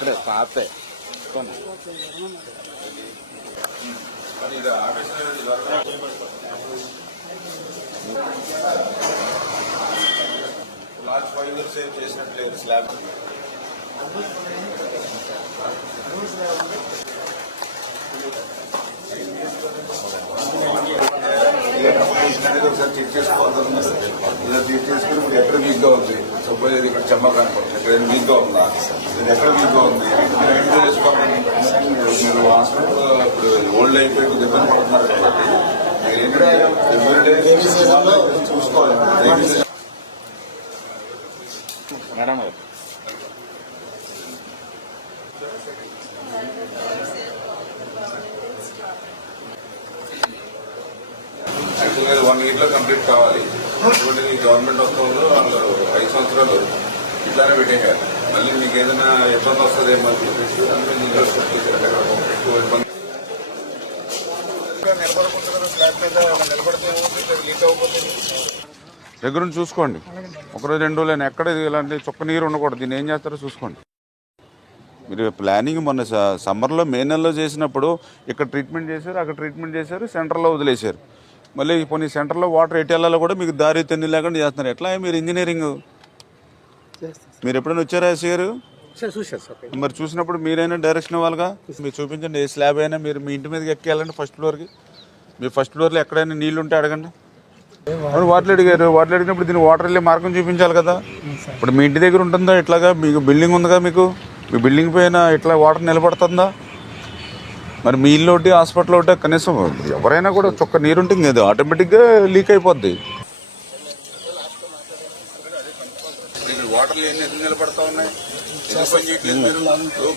ఇక్కడే పాతే last five years ఏం చేసినట్లేదు slab. అనేది ఒకసారి చెక్ చేసుకోవాలి ఇలా చెక్ చేసుకుని మీరు ఎక్కడ వీక్ ఉంది సపోజ్ ఇది ఇక్కడ చెమ్మ కనపడుతుంది. ఇక్కడ వీక్ ఉందా ఇది ఎక్కడ వీక్ ఉంది మీరు చేసుకోవాలి? మీరు హాస్పిటల్ ఇప్పుడు ఓల్డ్ అయిపోయి ఇబ్బంది పడుతున్నారు కాబట్టి చూసుకోవాలి. మేడం యాక్చువల్గా వన్ వీక్లో కంప్లీట్ కావాలి. ఈ గవర్నమెంట్ వస్తుంది వాళ్ళు ఐదు సంవత్సరాలు ఇట్లానే పెట్టేయాలి మళ్ళీ మీకు ఏదైనా ఇబ్బంది వస్తుందేమో అని చెప్పేసి ఎక్కువ ఇబ్బంది. దగ్గర నుంచి చూసుకోండి. ఒకరోజు రెండు రోజులు ఎక్కడ ఇది ఇలాంటి చుక్క నీరు ఉండకూడదు. దీన్ని ఏం చేస్తారో చూసుకోండి. మీరు ప్లానింగ్ మొన్న స- సమ్మర్లో మే నెలలో చేసినప్పుడు ఇక్కడ ట్రీట్మెంట్ చేశారు అక్కడ ట్రీట్మెంట్ చేశారు సెంటర్లో వదిలేశారు. మళ్ళీ కొన్ని సెంటర్లో వాటర్ ఎటు వెళ్ళాలో కూడా మీకు దారి తెన్ని లేకుండా చేస్తున్నారు. ఎట్లా మీరు ఇంజనీరింగ్? మీరు ఎప్పుడైనా వచ్చారా ఎస్ గారు? మరి చూసినప్పుడు మీరైనా డైరెక్షన్ ఇవ్వాలిగా? మీరు చూపించండి ఏ స్లాబ్ అయినా మీరు మీ ఇంటి మీదకి ఎక్కి వెళ్ళండి ఫస్ట్ ఫ్లోర్కి. మీ ఫస్ట్ ఫ్లోర్లో ఎక్కడైనా నీళ్ళు ఉంటే అడగండి వాటర్ అడిగారు. వాటర్ అడిగినప్పుడు దీన్ని వాటర్ వెళ్ళే మార్గం చూపించాలి కదా. ఇప్పుడు మీ ఇంటి దగ్గర ఉంటుందా ఇట్లాగా? మీకు బిల్డింగ్ ఉందిగా మీకు? మీ బిల్డింగ్ పైన ఇట్లా వాటర్ నిలబడుతుందా? మరి మీ ఇల్లు ఒకటి హాస్పిటల్ ఒకటి కనీసం ఎవరైనా కూడా చొక్క నీరు ఉంటుంది కదా ఆటోమేటిక్గా లీక్ అయిపోద్ది. ఇక్కడ వాటర్లు ఎన్ని ఎందుకు నిలబడతా ఉన్నాయి? ఎందుకు పని చేయట్లేదు మీరు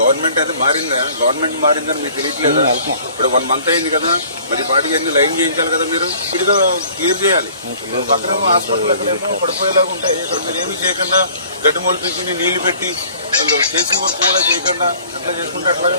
గవర్నమెంట్ అది మారిందా? గవర్నమెంట్ మారిందని మీకు తెలియట్లేదు? ఇప్పుడు వన్ మంత్ అయింది కదా మరి పాటికి అన్ని లైన్ చేయించాలి కదా మీరు? ఇదిగా క్లియర్ చేయాలి. పక్కన హాస్పిటల్ ఎక్కడేమో పడిపోయేలాగా ఉంటాయి. ఇక్కడ మీరు ఏమి చేయకుండా గడ్డి మొలిపించి నీళ్ళు పెట్టి వాళ్ళు చేసిన వర్క్ కూడా చేయకుండా అట్లా చేసుకుంటే అట్లాగా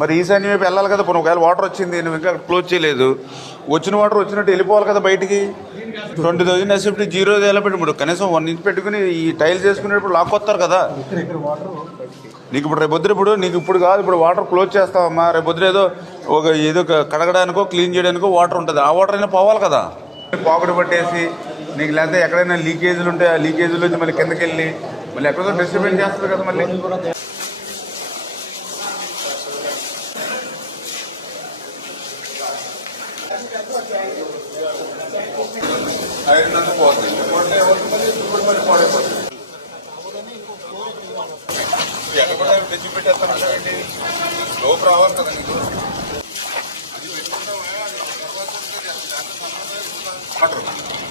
మరి ఈశాన్యం వైపు వెళ్ళాలి కదా ఒకవేళ వాటర్ వచ్చింది నువ్వు ఇంకా క్లోజ్ చేయలేదు. వచ్చిన వాటర్ వచ్చినట్టు వెళ్ళిపోవాలి కదా బయటికి? ట్వంటీ థౌసండ్ ఎస్ఎఫ్టీ జీరో ఎలా పెట్టి ఇప్పుడు కనీసం వన్ ఇంచ్ పెట్టుకుని ఈ టైల్స్ వేసుకునేటప్పుడు లాక్కొస్తారు కదా. నీకు ఇప్పుడు రేపు ఇప్పుడు నీకు ఇప్పుడు కాదు ఇప్పుడు వాటర్ క్లోజ్ చేస్తావమ్మా. రేపు పొద్దున ఏదో ఒక ఏదో కడగడానికో క్లీన్ చేయడానికో వాటర్ ఉంటుంది. ఆ వాటర్ అయినా పోవాలి కదా. పాకుడు పట్టేసి నీకు లేకపోతే ఎక్కడైనా లీకేజీలు ఉంటే ఆ లీకేజీలు నుంచి మళ్ళీ కిందకి వెళ్ళి మళ్ళీ ఎక్కడో డిస్టర్బెన్స్ చేస్తుంది కదా మళ్ళీ. ఐదున్నర పోతుంది పోతే ఏమవుతుంది? ఇప్పుడు మరి పడిపోతుంది ఎక్కడ కూడా తెచ్చి పెట్టేస్తానంటే లోపు రావాలి కదా నీకు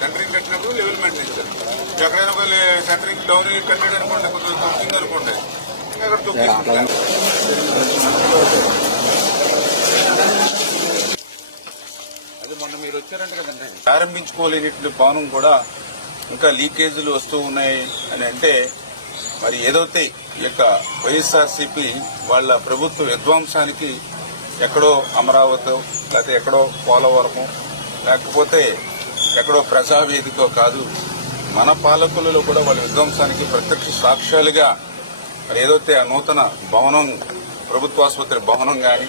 సెంటరింగ్ కట్టినప్పుడు లెవెల్ మెయింటైన్ చేస్తారు ఎక్కడైనా పోయి సెంటరింగ్ డౌన్ కట్టాడు అనుకోండి కొంచెం తొక్కింది అనుకోండి ఇంకా అక్కడ తొక్కి అది మొన్న మీరు వచ్చారంట కదండి ప్రారంభించుకోలేనటువంటి భవనం కూడా ఇంకా లీకేజీలు వస్తూ ఉన్నాయి అని అంటే మరి ఏదైతే ఈ యొక్క వైఎస్ఆర్సీపీ వాళ్ళ ప్రభుత్వ విధ్వంసానికి ఎక్కడో అమరావతి లేకపోతే ఎక్కడో పోలవరము లేకపోతే ఎక్కడో ప్రజావేదిక కాదు మన పాలకులలో కూడా వాళ్ళ విధ్వంసానికి ప్రత్యక్ష సాక్ష్యాలుగా మరి ఏదైతే ఆ నూతన భవనం ప్రభుత్వాసుపత్రి భవనం కానీ